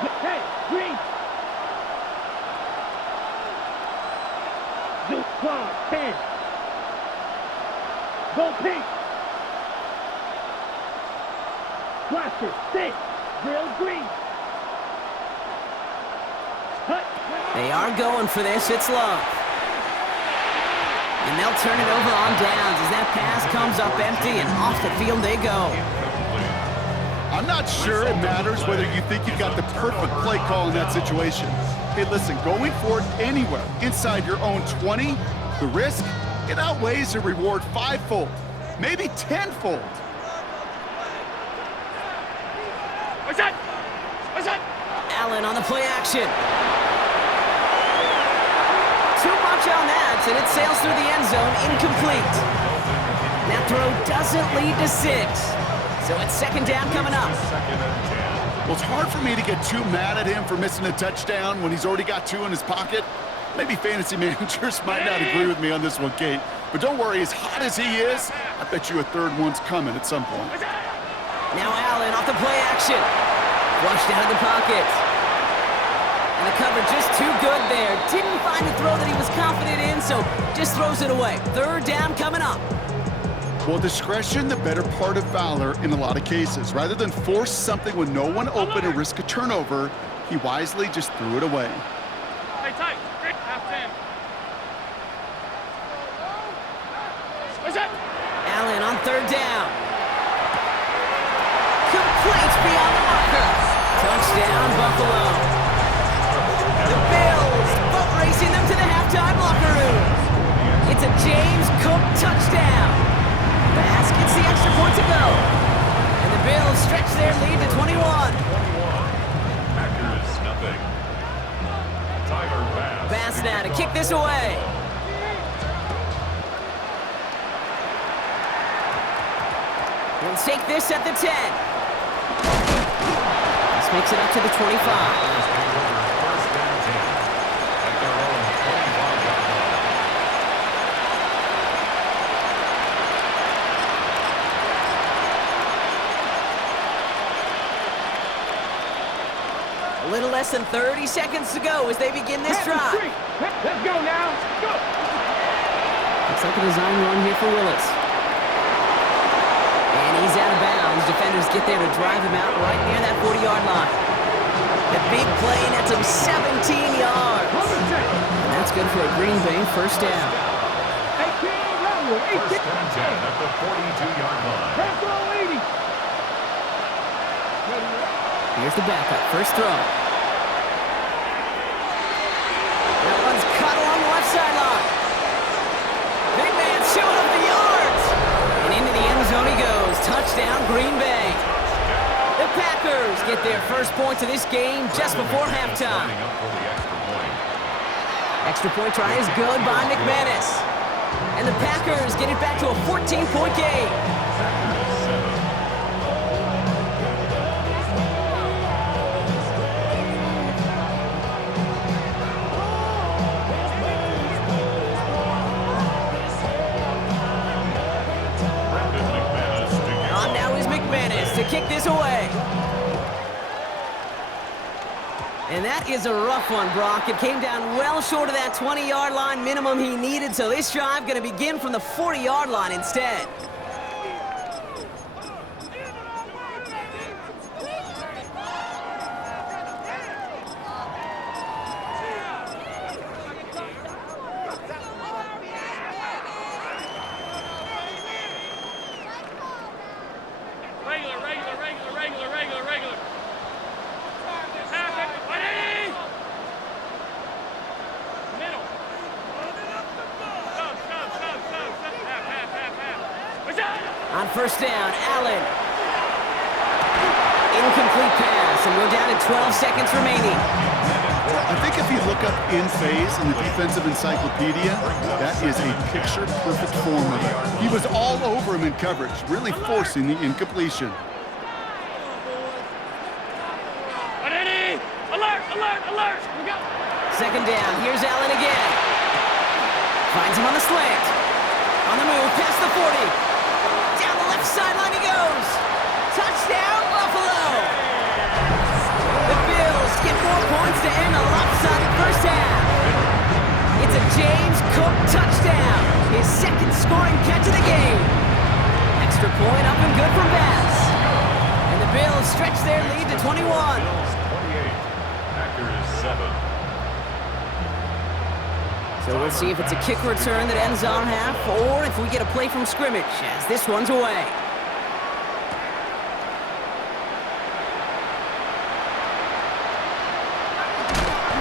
Hey, green. Blue squad, 10. Go pink. Blaster, 6. Drill green. Hut. They are going for this. It's Love. And they'll turn it over on downs as that pass comes up empty and off the field they go. I'm not sure it matters whether you think you've got the perfect play call in that situation. Hey, listen, going for it anywhere inside your own 20, the risk, it outweighs the reward fivefold, maybe tenfold. What's that? What's that? Allen on the play action. Too much on that, and it sails through the end zone, incomplete. That throw doesn't lead to 6. So it's second down coming up. Well, it's hard for me to get too mad at him for missing a touchdown when he's already got 2 in his pocket. Maybe fantasy managers might not agree with me on this one, Kate. But don't worry, as hot as he is, I bet you a third one's coming at some point. Now Allen off the play action. Flushed out of the pocket. And the cover just too good there. Didn't find the throw that he was confident in, so just throws it away. Third down coming up. Well, discretion, the better part of valor in a lot of cases. Rather than force something with no one open and risk a turnover, he wisely just threw it away. Hey, tight. Great. Half 10. What's that? Allen on third down. Complete beyond the marker. Touchdown, Buffalo. The Bills boat racing them to the halftime locker room. It's a James Cook touchdown. Bass gets the extra point to go. And the Bills stretch their lead to 21. Packers, nothing. Tyler Bass. Bass now to kick this away. He'll take this at the 10. This makes it up to the 25. A little less than 30 seconds to go as they begin this drive. Let's go now. Go. Looks like a design run here for Willis. And he's out of bounds. Defenders get there to drive him out right near that 40-yard line. The big play nets him 17 yards. And that's good for a Green Bay first down. 18, level, 18. First and 10 at the 42-yard line. Tempo 80. Here's the backup. First throw. That one's cut along the left sideline. Big man showing up the yards. And into the end zone he goes. Touchdown, Green Bay. The Packers get their first points of this game just before halftime. Extra point try is good by McManus. And the Packers get it back to a 14-point game. On now is McManus to kick this away. And that is a rough one, Brock. It came down well short of that 20-yard line minimum he needed, so this drive going to begin from the 40-yard line instead. Regular. Middle. On first down, Allen. Incomplete pass, and we're down to 12 seconds remaining. I think if you look up in phase in the defensive encyclopedia, that is a picture-perfect form of it. He was all over him in coverage, really forcing the incompletion. Alert! We go. Second down, here's Allen again. Finds him on the slant. On the move, past the 40. Down the left sideline he goes. Touchdown, Buffalo! The Bills Cook touchdown. His second scoring catch of the game. Extra point up and good for Bass. And the Bills stretch their lead to 21. Bills 28, Packers 7. So we'll see if it's a kick return that ends our half or if we get a play from scrimmage as this one's away.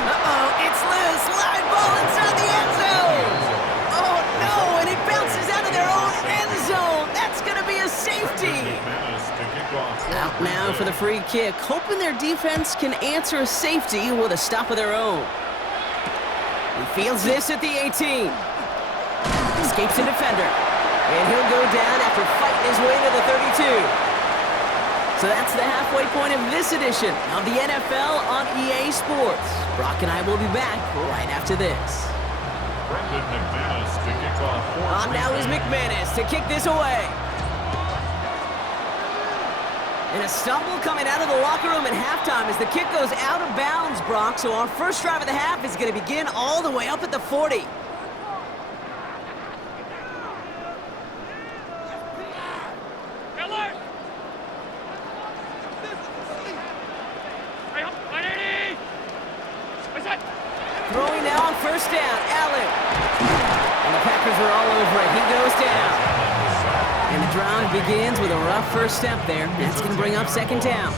Uh-oh, it's loose. Live ball inside the end zone. Oh, no, and it bounces out of their own end zone. That's going to be a safety. Out now for the free kick, hoping their defense can answer a safety with a stop of their own. He fields this at the 18. Escapes a defender. And he'll go down after fighting his way to the 32. So that's the halfway point of this edition of the NFL on EA Sports. Brock and I will be back right after this. Brendan McManus to kick off. On now is McManus to kick this away. And a stumble coming out of the locker room at halftime as the kick goes out of bounds, Brock. So our first drive of the half is going to begin all the way up at the 40. Alert! Hey, 180! What's that? Throwing now on first down, Allen. And the Packers are all over it. He goes down. And the drive begins with a rough first step there. That's going to bring up second down.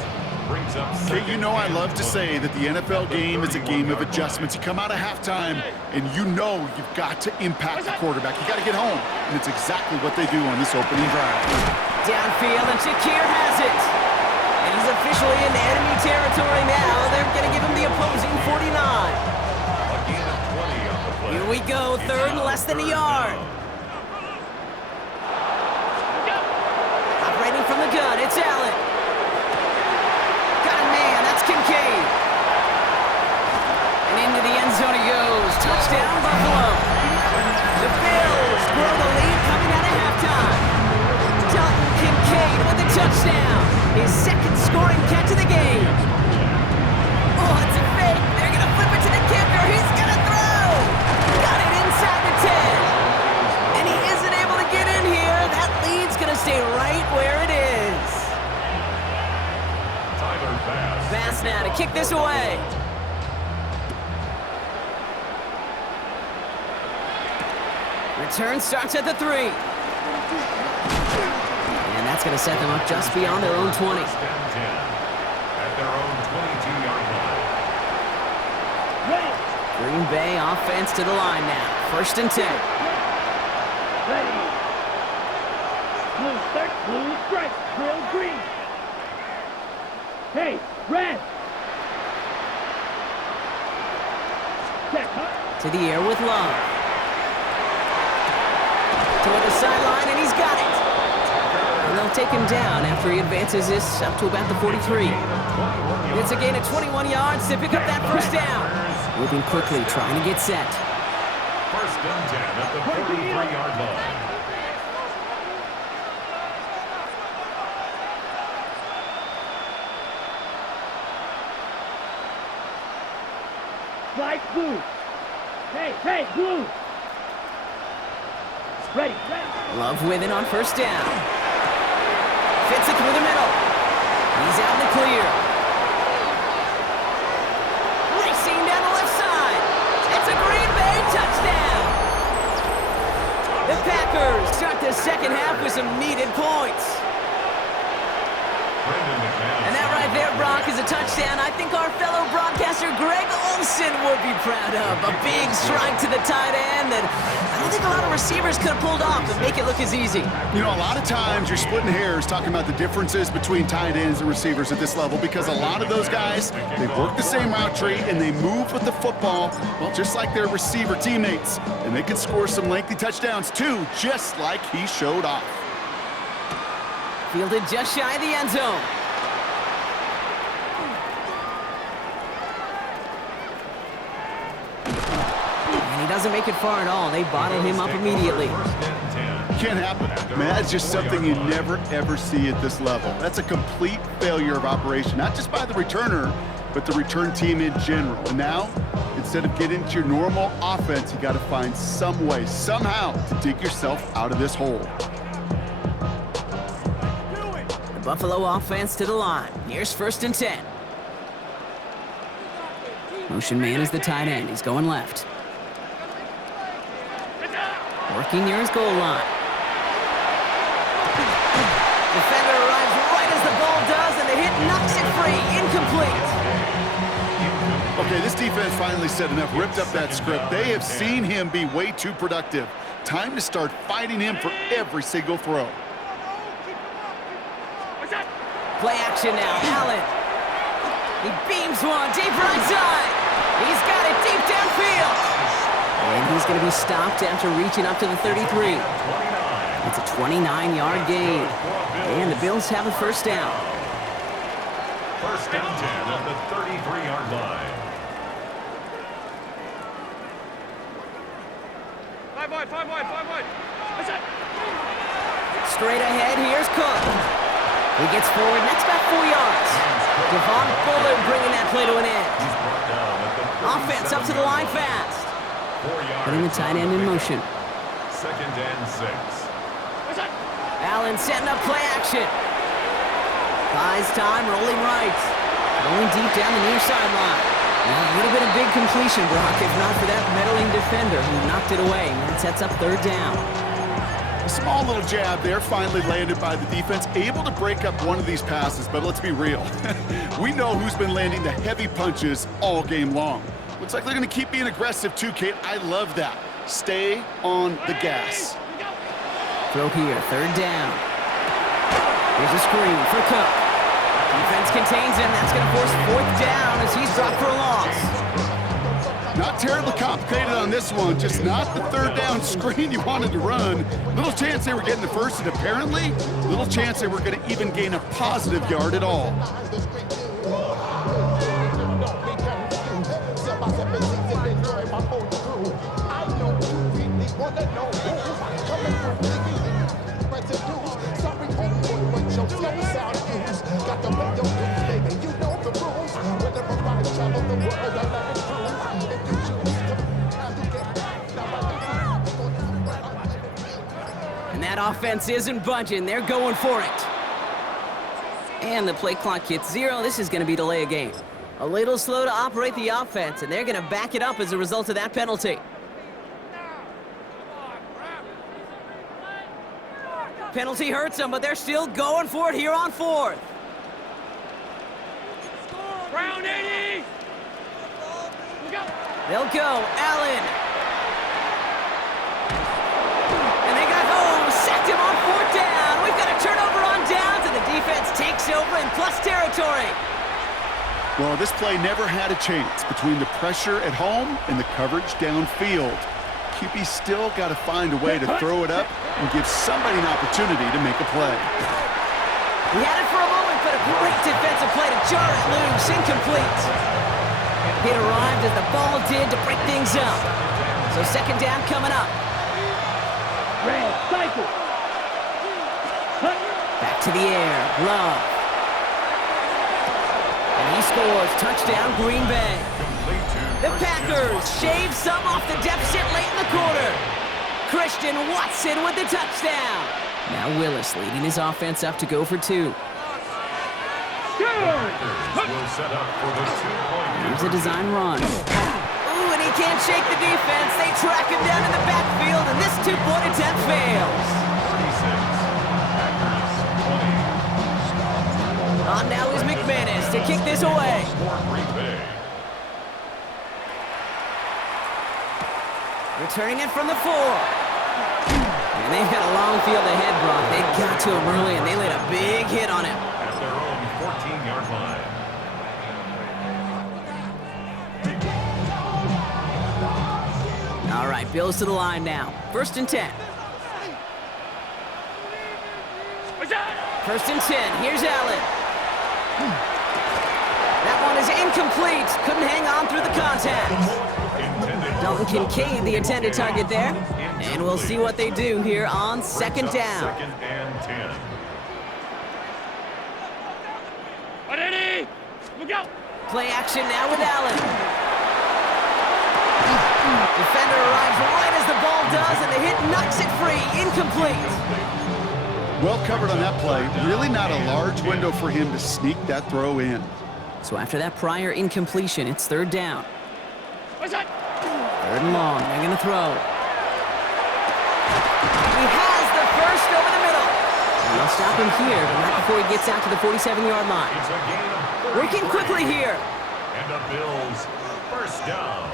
Okay, you know I love to say that the NFL game is a game of adjustments. You come out of halftime, and you know you've got to impact the quarterback. You got to get home, and it's exactly what they do on this opening drive. Downfield, and Shakir has it. And he's officially in enemy territory now. They're going to give him the opposing 49. Here we go, third and less than a yard. Operating from the gun, it's Allen. Got a man, that's Kincaid. And into the end zone he goes. Touchdown, Buffalo. The Bills grow the lead coming out of halftime. Dalton Kincaid with the touchdown. His second scoring catch of the game. Oh, it's a fake. They're going to flip it to the kicker. He's going to throw. Got it inside the 10. And he isn't able to get in here. That lead's going to stay right where it is. Bass now to kick this away. Return starts at the 3. And that's going to set them up just beyond their own 20. At their own 22-yard line. Green Bay offense to the line now. First and 10. Ready. Blue start, blue strike, drill green. Hey, red. Check, huh? To the air with Love. Toward the sideline, and he's got it. And they'll take him down after he advances this up to about the 43. It's a gain of 21 yards to pick up that first down. Moving quickly, trying to get set. First and 10 at the 43-yard line. Light blue. Hey, blue. Ready. Love with it on first down. Fits it through the middle. He's out in the clear. Racing down the left side. It's a Green Bay touchdown. The Packers start the second half with some needed points. And that right there, Brock, is a touchdown I think our fellow broadcaster Greg Olsen would be proud of. A big strike to the tight end that I don't think a lot of receivers could have pulled off and make it look as easy. You know, a lot of times you're splitting hairs talking about the differences between tight ends and receivers at this level because a lot of those guys, they work the same route tree and they move with the football, well, just like their receiver teammates. And they can score some lengthy touchdowns too, just like he showed off. Fielded just shy of the end zone. And he doesn't make it far at all. They bottle him up immediately. Can't happen. Man, that's just something you never, ever see at this level. That's a complete failure of operation, not just by the returner, but the return team in general. And now, instead of getting into your normal offense, you got to find some way, somehow, to dig yourself out of this hole. The Buffalo offense to the line. Here's 1st and 10. Motion man is the tight end. He's going left. Working near his goal line. Defender arrives right as the ball does, and the hit knocks it free. Incomplete. Okay, this defense finally said enough, ripped up that script. They have seen him be way too productive. Time to start fighting him for every single throw. Play action now. Allen. He beams one deep right side. He's got it deep downfield. And he's going to be stopped after reaching up to the 33. It's a 29-yard gain. And the Bills have a 1st down. 1st and 10 at the 33-yard line. Five wide. Straight ahead, here's Cook. He gets forward, next back 4 yards. Devon Fuller bringing that play to an end. Offense up to the line fast. 4 yards. Putting the tight end in motion. 2nd and 6. Allen setting up play action. Buys time, rolling right. Going deep down the near sideline. Well, it would have been a big completion, Brock, if not for that meddling defender who knocked it away. And that sets up 3rd down. A small little jab there, finally landed by the defense, able to break up one of these passes, but let's be real. We know who's been landing the heavy punches all game long. Looks like they're going to keep being aggressive too, Kate. I love that. Stay on the gas. Throw here, 3rd down. Here's a screen for Cook. Defense contains him. That's going to force 4th down as he's dropped for a loss. Not terribly complicated on this one, just not the 3rd down screen you wanted to run. Little chance they were getting the 1st, and apparently, little chance they were going to even gain a positive yard at all. And that offense isn't budging. They're going for it. And the play clock hits 0. This is going to be delay a game. A little slow to operate the offense, and they're going to back it up as a result of that penalty. Penalty hurts them, but they're still going for it here on 4th. Round 80. They'll go. Allen. And they got home. Sacked him on 4th down. We've got a turnover on downs, and the defense takes over in plus territory. Well, this play never had a chance between the pressure at home and the coverage downfield. QB still got to find a way to throw it up and give somebody an opportunity to make a play. He had it for a moment, but a great defensive play to jar it loose. Incomplete. It arrived as the ball did to break things up. So 2nd down coming up. Red cycle. Back to the air. Love. And he scores. Touchdown, Green Bay. The Packers shave some off the deficit late in the quarter. Christian Watson with the touchdown. Now Willis leading his offense up to go for 2. Here's a design run. Ooh, and he can't shake the defense. They track him down in the backfield, and this 2-point attempt fails. On now is McManus to kick this away. Returning it from the 4. And they've got a long field ahead, Brock. They got to him early, and they laid a big hit on him. At their own 14-yard line. All right, Bills to the line now. 1st and 10. 1st and 10. Here's Allen. That one is incomplete. Couldn't hang on through the contact. Dalton Kincaid, the intended target there. And we'll see what they do here on 2nd down. 2nd and 10. Play action now with Allen. Defender arrives right as the ball does, and the hit knocks it free. Incomplete. Well covered on that play. Really not a large window for him to sneak that throw in. So after that prior incompletion, it's third down. What's that? Third and long. They're going to throw. He has the first over the middle. And they'll stop him here, but not before he gets out to the 47-yard line. It's a gain of 33. Working quickly here. And the Bills first down.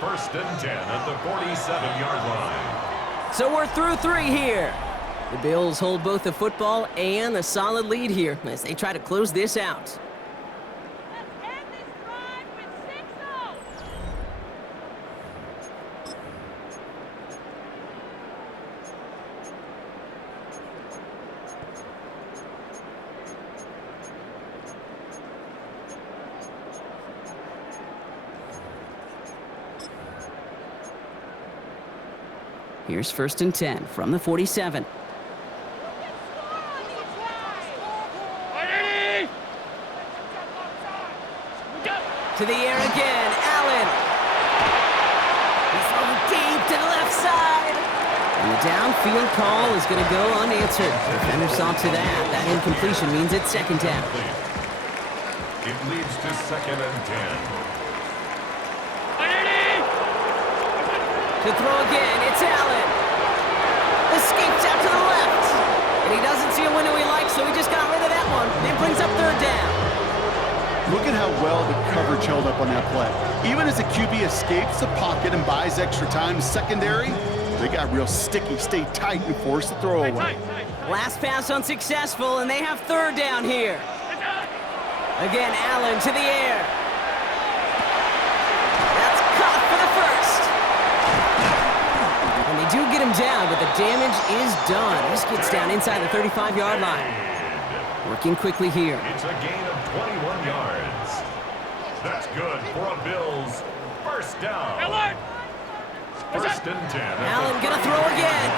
First and 10 at the 47-yard line. So we're through 3 here. The Bills hold both the football and a solid lead here as they try to close this out. Here's first and 10 from the 47. To the air again, Allen. He's throwing deep to the left side. And the downfield call is going to go unanswered. Defender saw to that. That incompletion means it's second down. It leads to second and 10. To throw again, it's Allen. Escapes out to the left. And he doesn't see a window he likes, so he just got rid of that one. It brings up third down. Look at how well the coverage held up on that play. Even as the QB escapes the pocket and buys extra time secondary, they got real sticky, stay tight, and force the throw away. Last pass unsuccessful, and they have third down here. Again, Allen to the air. That's caught for the first. And they do get him down, but the damage is done. This gets down inside the 35-yard line. Working quickly here. It's a gain of 21 yards. That's good for a Bills first down. Alert! First and 10. Allen gonna throw again.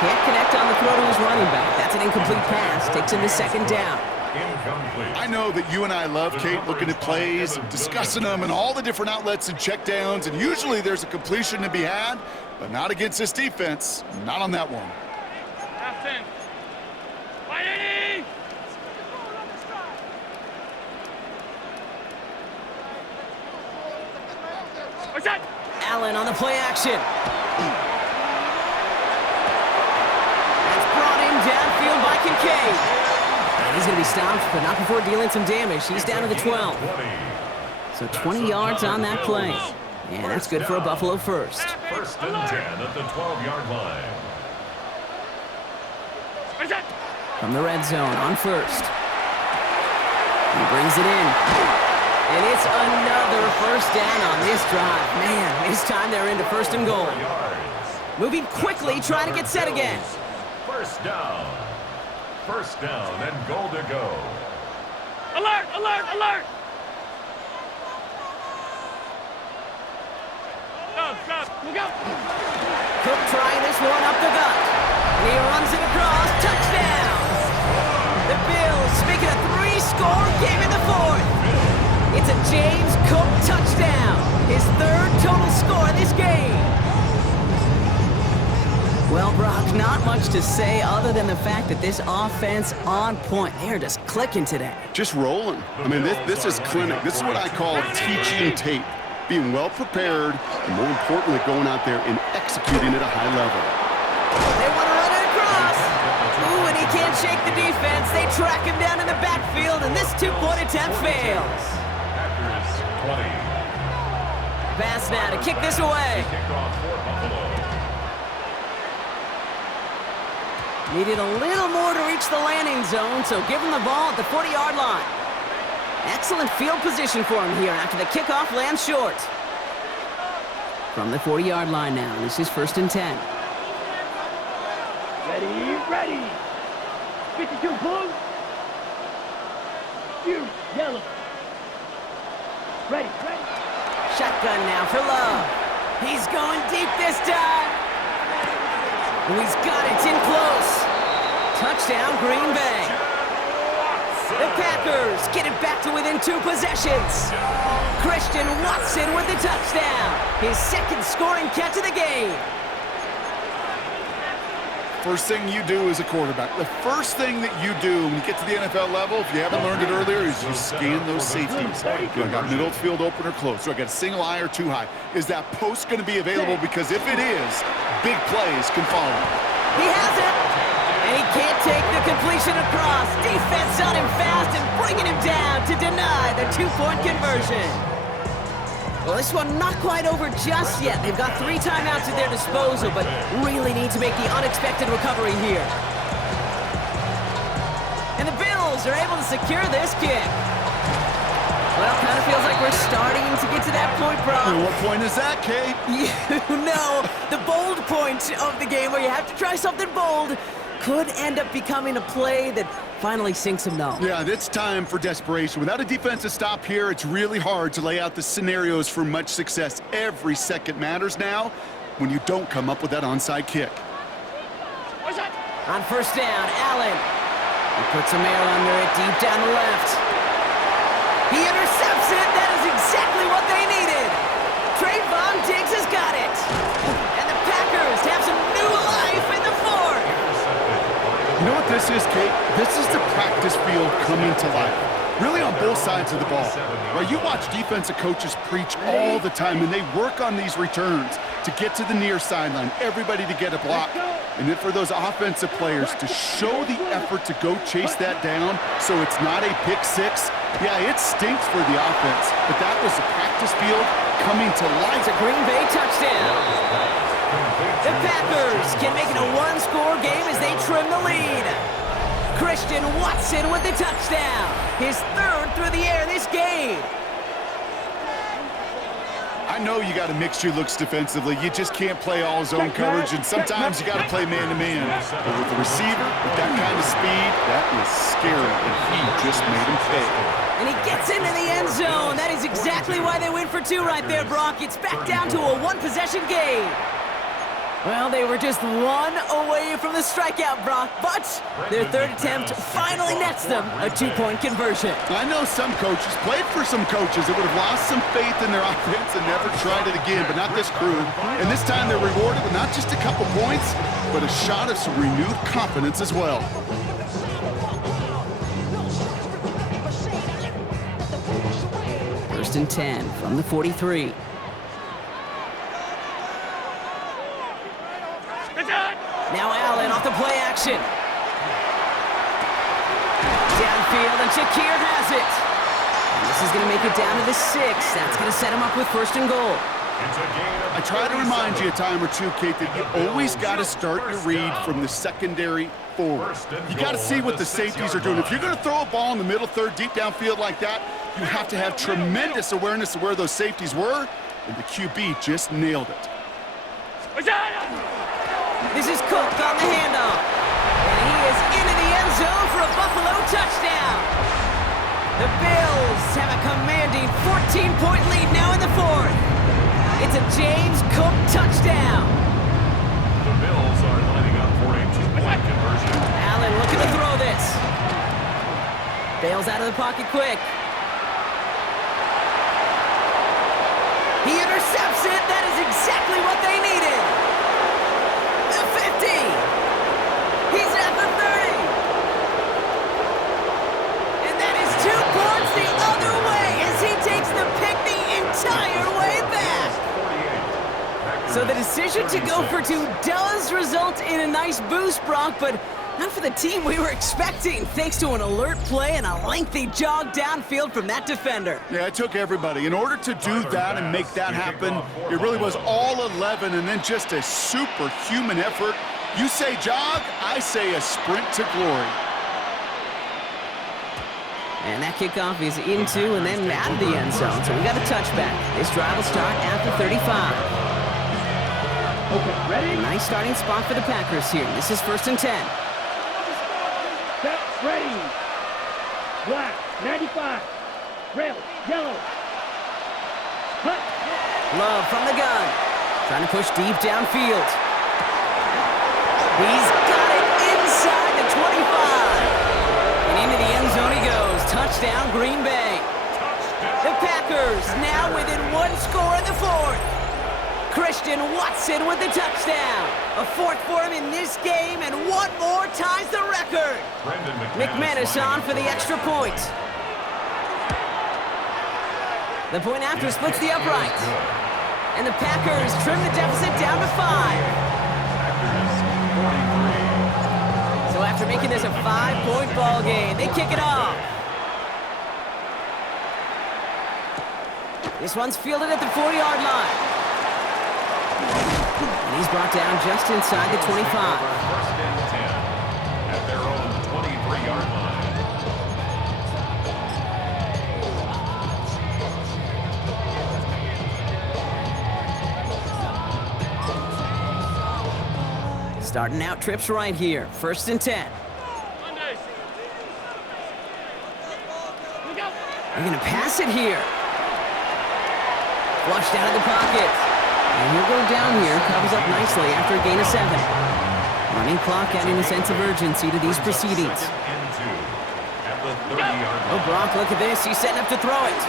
Can't connect on the throw to his running back. That's an incomplete pass. Takes him to second down. Incomplete. I know that you and I love, Kate, looking at plays, discussing them, and all the different outlets and checkdowns, and usually there's a completion to be had, but not against this defense. Not on that one. Half 10. 180! What's that? Allen on the play action. That's brought in downfield by Kincaid. And he's going to be stopped, but not before dealing some damage. He's down to the 12. So 20 yards on that play. And that's good for a Buffalo first. First and 10 at the 12-yard line. What's that? From the red zone on first. He brings it in. And it's another first down on this drive. Man, this time they're into first and goal. Moving quickly, trying to get set again. First down. First down and goal to go. Alert! Alert! Alert! Stop! Look out! Cook trying this one up the gut. And he runs it across. Touchdown! The Bills make it a 3-score game in the fourth. It's a James Cook touchdown. His third total score this game. Well, Brock, not much to say other than the fact that this offense on point. They're just clicking today. Just rolling. I mean, this is clinic. This is what I call teaching tape. Being well prepared, and more importantly, going out there and executing at a high level. They want to run it across. Ooh, and he can't shake the defense. They track him down in the backfield, and this two-point attempt fails. Packers 20. Pass now to kick this away. Kickoff for Buffalo. Needed a little more to reach the landing zone, so give him the ball at the 40-yard line. Excellent field position for him here after the kickoff lands short. From the 40-yard line now, this is first and 10. Ready! 52 blue. You, yellow. Ready! Shotgun now for Love. He's going deep this time. And he's got it. It's in close. Touchdown, Green Bay. The Packers get it back to within in 2 possessions. Christian Watson with the touchdown. His second scoring catch of the game. First thing you do as a quarterback, the first thing that you do when you get to the NFL level, if you haven't learned it earlier, is you scan those safeties. Do I got middle field open or close? Do I got a single high or too high? Is that post going to be available? Because if it is, big plays can follow. He has it, and he can't take the completion across. Defense on him fast and bringing him down to deny the 2-point conversion. Well, this one not quite over just yet. They've got 3 timeouts at their disposal, but really need to make the unexpected recovery here. And the Bills are able to secure this kick. Well, kind of feels like we're starting to get to that point, bro. And what point is that, Kate? You know, the bold point of the game where you have to try something bold could end up becoming a play that finally sinks him though. Yeah, it's time for desperation. Without a defensive stop here, it's really hard to lay out the scenarios for much success. Every second matters now when you don't come up with that onside kick. What's that? On first down, Allen. He puts some air under it deep down the left. He intercepts it. That is exactly what they needed. Trayvon Diggs has got it. And the Packers have some new life in the fourth. You know what this is, Kate? This is the practice field coming to life. Really on both sides of the ball. Right, you watch defensive coaches preach all the time, and they work on these returns to get to the near sideline, everybody to get a block. And then for those offensive players to show the effort to go chase that down so it's not a pick six. Yeah, it stinks for the offense, but that was the practice field coming to life. It's a Green Bay touchdown. The Packers can make it a 1-score game as they trim the lead. Christian Watson with the touchdown. His 3rd through the air this game. I know you got to mix your looks defensively. You just can't play all zone coverage, and sometimes you got to play man-to-man. But with the receiver, with that kind of speed, that is scary, and he just made him pay. And he gets into the end zone. That is exactly why they win for 2 right there, Brock. It's back down to a 1-possession game. Well, they were just 1 away from the strikeout, Brock, but their 3rd attempt finally nets them a 2-point conversion. I know some coaches, played for some coaches that would have lost some faith in their offense and never tried it again, but not this crew. And this time they're rewarded with not just a couple points, but a shot of some renewed confidence as well. First and 10 from the 43. Now Allen off the play action. Downfield, and Shakir has it. And this is going to make it down to the 6. That's going to set him up with 1st and goal. I try to remind you a time or two, Kate, that you always got to start your read from the secondary forward. You got to see what the safeties are doing. If you're going to throw a ball in the middle third, deep downfield like that, you have to have tremendous awareness of where those safeties were, and the QB just nailed it. This is Cook on the handoff. And he is into the end zone for a Buffalo touchdown. The Bills have a commanding 14-point lead now in the 4th. It's a James Cook touchdown. The Bills are lining up for a 2-point conversion. Allen looking to throw this. Bails out of the pocket quick. He intercepts it. That is exactly what they needed. The 50. He's at the 30. And that is 2 points the other way as he takes the pick the entire way back. So the decision to go for 2 does result in a nice boost, Brock, but not for the team we were expecting, thanks to an alert play and a lengthy jog downfield from that defender. Yeah, it took everybody. In order to do that and make that happen, it really was all 11 and then just a superhuman effort. You say jog, I say a sprint to glory. And that kickoff is into and then out of the end zone, so we got a touchback. This drive will start at the 35. Okay, ready? Nice starting spot for the Packers here. This is 1st and 10. Set, ready. Black, 95. Red, yellow. Cut. Love from the gun. Trying to push deep downfield. He's got it inside the 25. And into the end zone he goes. Touchdown, Green Bay. The Packers now within one score in the fourth. Christian Watson with the touchdown. A fourth for him in this game, and one more ties the record. McManus on for the extra point. The point after splits the upright. And the Packers trim the deficit down to 5. So after making this a 5-point ball game, they kick it off. This one's fielded at the 40-yard line. And he's brought down just inside the 25. First and 10 at their own 23-yard line. Starting out trips right here. First and 10. They're going to pass it here. Flushed out of the pocket. And he'll go down here, covers up nicely after a gain of 7. Running clock adding a sense of urgency to these proceedings. Second and 2 at the 30-yard line. Oh, Brock, look at this. He's setting up to throw it.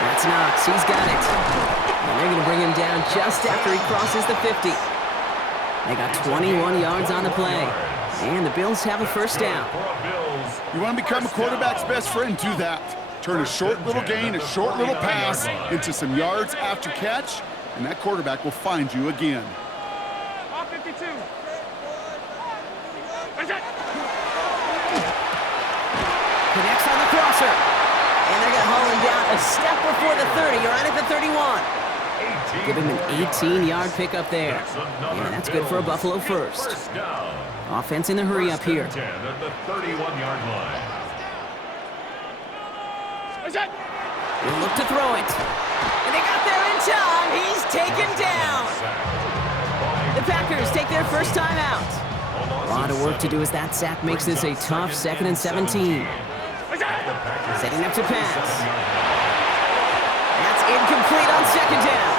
That's Knox. He's got it. And they're going to bring him down just after he crosses the 50. They got 21 yards on the play. And the Bills have a first down. You want to become a quarterback's best friend, do that. Turn a short little gain, a short little pass into some yards after catch, and that quarterback will find you again. All 52. Where's that? Connects on the crosser. And they're going to haul him down a step before the 30, or right at the 31. Give him an 18-yard pickup there. And that's good for a Buffalo first. Offense in the hurry up here. 10 at the 31-yard line. Where's that? He'll look to throw it. And they got there in time. He's taken down. The Packers take their first time out. A lot of work to do as that sack makes this a tough 2nd and 17. Where's that? Setting up to pass. That's incomplete on 2nd down.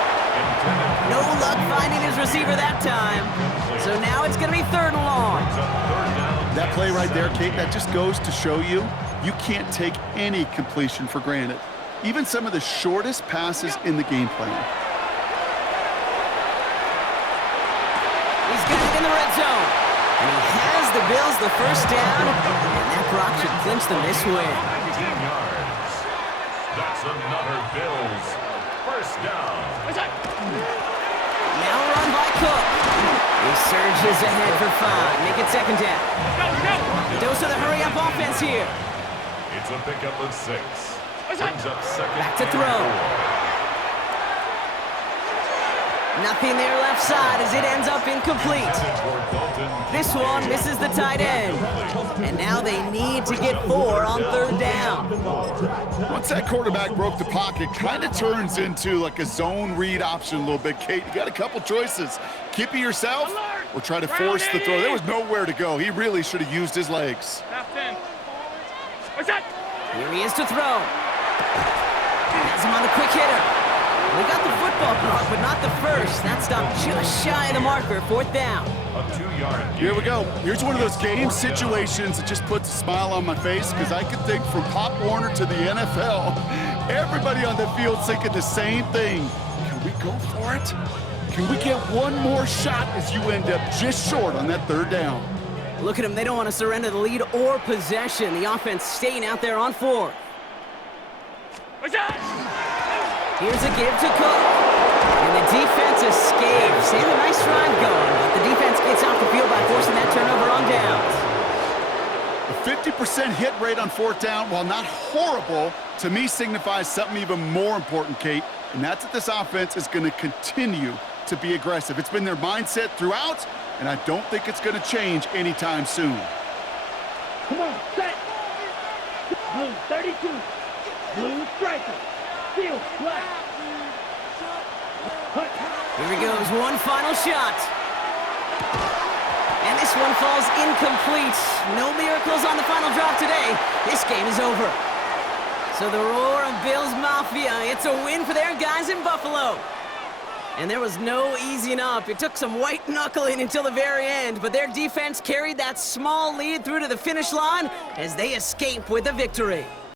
No luck finding his receiver that time. So now it's going to be 3rd and long. That play right there, Kate, that just goes to show you, you can't take any completion for granted. Even some of the shortest passes in the game plan. He's got it in the red zone. And he has the Bills the first down. And that Brock should clinch them this win. 19 yards. That's another Bills first down. Where's that? Now run by Cook. He surges ahead for 5. Make it 2nd down. Go. Dose of the hurry-up offense here. It's a pickup of 6. Where's that? Brings up 2nd Back to and throw. 4. Nothing there left side as it ends up incomplete. This one misses the tight end. And now they need to get 4 on 3rd down. Once that quarterback broke the pocket, kind of turns into like a zone read option a little bit, Kate. You got a couple choices. Keep it yourself or try to force the throw. There was nowhere to go. He really should have used his legs. Half 10. Where's that? Here he is to throw. Has him on the quick hitter. We got the football block, but not the first. That stopped just shy of the marker. 4th down. A 2-yard Here we go. Here's one of those game situations that just puts a smile on my face because I can think from Pop Warner to the NFL, everybody on the field thinking the same thing. Can we go for it? Can we get one more shot as you end up just short on that 3rd down? Look at them. They don't want to surrender the lead or possession. The offense staying out there on 4th. Where's that? Here's a give to Cook. And the defense escapes. They have a nice drive going, but the defense gets off the field by forcing that turnover on downs. A 50% hit rate on 4th down, while not horrible, to me signifies something even more important, Kate, and that's that this offense is going to continue to be aggressive. It's been their mindset throughout, and I don't think it's going to change anytime soon. Come on, set. Blue 32. Blue striker. Field black. Hut. Here he goes, one final shot. And this one falls incomplete. No miracles on the final drop today. This game is over. So the roar of Bills Mafia, it's a win for their guys in Buffalo. And there was no easing up. It took some white knuckling until the very end, but their defense carried that small lead through to the finish line as they escape with a victory.